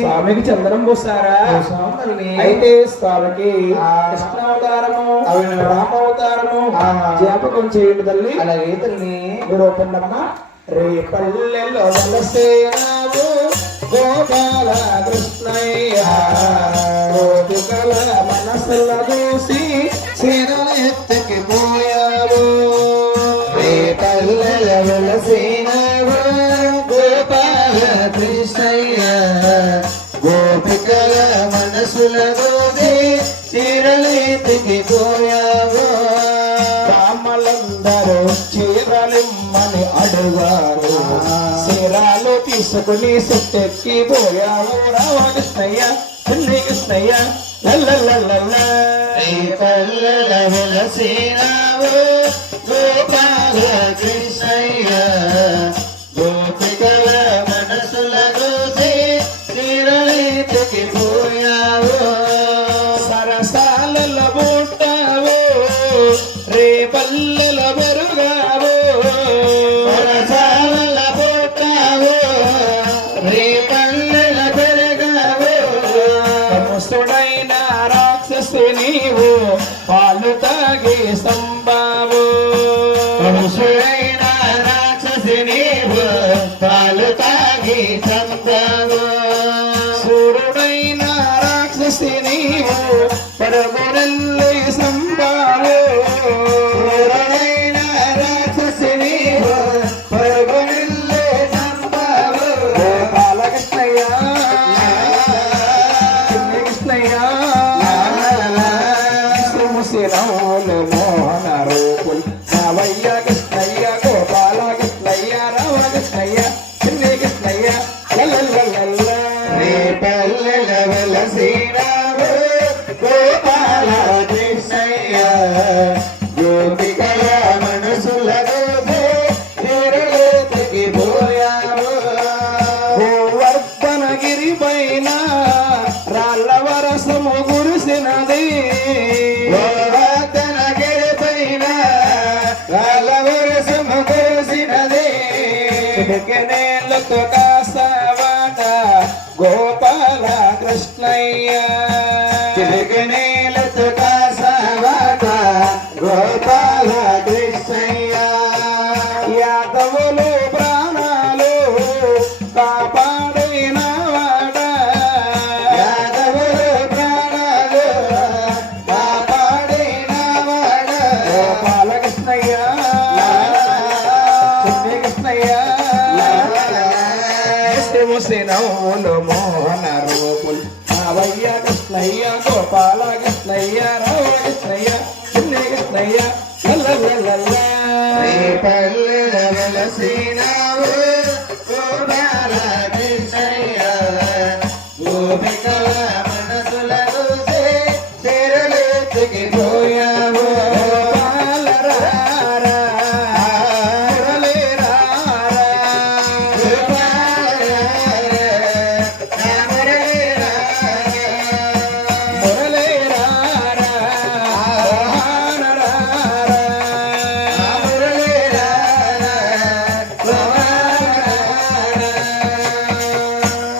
స్వామికి చందనం పోసారా? అయితే స్వామికి కృష్ణావతారము రామావతారము జ్ఞాపకం చేయండి తల్లి. అలాగే తల్లి. రూపండమ్మ రేపల్లెలో వలసేనావు గోపాల కృష్ణయ్య గోపికల మనసుల దూసి శిరలెత్తికి పోయావు. రేపల్లెలో వలసేనావు గోపాల కృష్ణయ్య గోపికల మనసుల దూసి శిరలెత్తికి పోయావు. రామలందరూ చీరలిమ్మని అడుగారు, చీరాలు తీసుకుని సెట్టెక్కి పోయావు. రామకృష్ణయ్య చిన్ని కృష్ణయ్య రేపల్లెలో వెలసినావు గోపాల కృష్ణయ్య గోపికల మనసుల దూసి శిరలెత్తికి పోయావు. సరసాలలో పుట్టావు రేపల్లెలో పెరుగావు. సరసాలలో పుట్టావు రేపల్లెలో పెరిగావు. ముసుడైన రాక్షసి నీవు పాలు తాగి సంబావు. ముసుడైన రాక్షసి నీవు పాలు తాగి సంబావు. సూర్యుడైన రాక్షసి నీవు పరమురల్లి సంబావు. సూర్యుడైన రాక్షసి నీవు పరమురల్లి సంబావు. గోపాలకృష్ణయ్య చిన్ని కృష్ణయ్య ముసిరములు మోహన రూపులు రావయ్య కృష్ణయ్య గోపాల కృష్ణయ్య రామకృష్ణయ్య చిన్ని కృష్ణయ్య రేపల్లెలో వెలసినావు గోపాల కృష్ణయ్య గోపికల మనసుల దూసి శిరలెత్తికి పోయావు. గోవర్ధనగిరి పైన రాళ్ళ వరసము కురిసినది. గోవర్ధనగిరి పైన రాళ్ళ వరసము కురిసినది. చిటికెనేళ్ళతో కాసావాట గోపాల కృష్ణయ్య. చిటికెనేళ్ళతో కాసావాట గోపాల కృష్ణయ్య. యాదవులు ప్రాణాలు కాపాడిన వాడ. యాదవులు ప్రాణాలు కాపాడిన వాడ. గోపాల కృష్ణయ్య చిన్ని కృష్ణయ్య ముసినవులు మోహన రూపులు రావయ్య కృష్ణయ్య గోపాల కృష్ణయ్య రామకృష్ణయ్య చిన్ని కృష్ణయ్య రేపల్లెలో వెలసినావు గోపాల కృష్ణయ్య గోపికల మనసుల దూసి శిరలెత్తికి పోయావు. గోపాల రారా మురళి రారా. మురళి రారా మోహన రారా.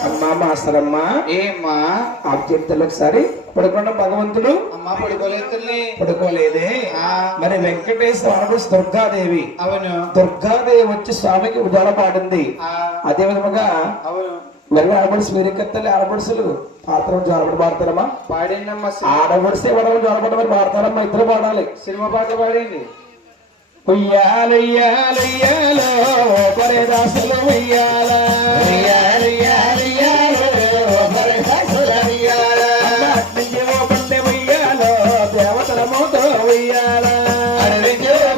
అమ్మా మాస్టరమ్మ ఏమ్మా ఆబ్జెక్టులు ఒకసారి పడుకున్న భగవంతుడు అమ్మ పడుకోలేదు. పడుకోలేదే. మరి వెంకటేశ్వర దుర్గాదేవి అవును దుర్గాదేవి వచ్చి స్వామికి ఉదాల పాడింది. అదే విధముగా అవును మరి ఆడబడుసు మీరెక్కత్తలే ఆడబడుసులు పాత్రం జోలపడి పాడతారమ్మా. పాడిందమ్మా. ఆడబడిస్తే పడవ జోలపడ మరి పాడతారమ్మా. ఇద్దరు పాడాలి. సినిమా పాట పాడింది. ఉయ్యాలయ్యాలయ్యాలో పరేదాసులు ఉయ్యాల అట్నించేవో పండే ఉయ్యాలో దేవతల మోతో ఉయ్యాల. అట్నించేవో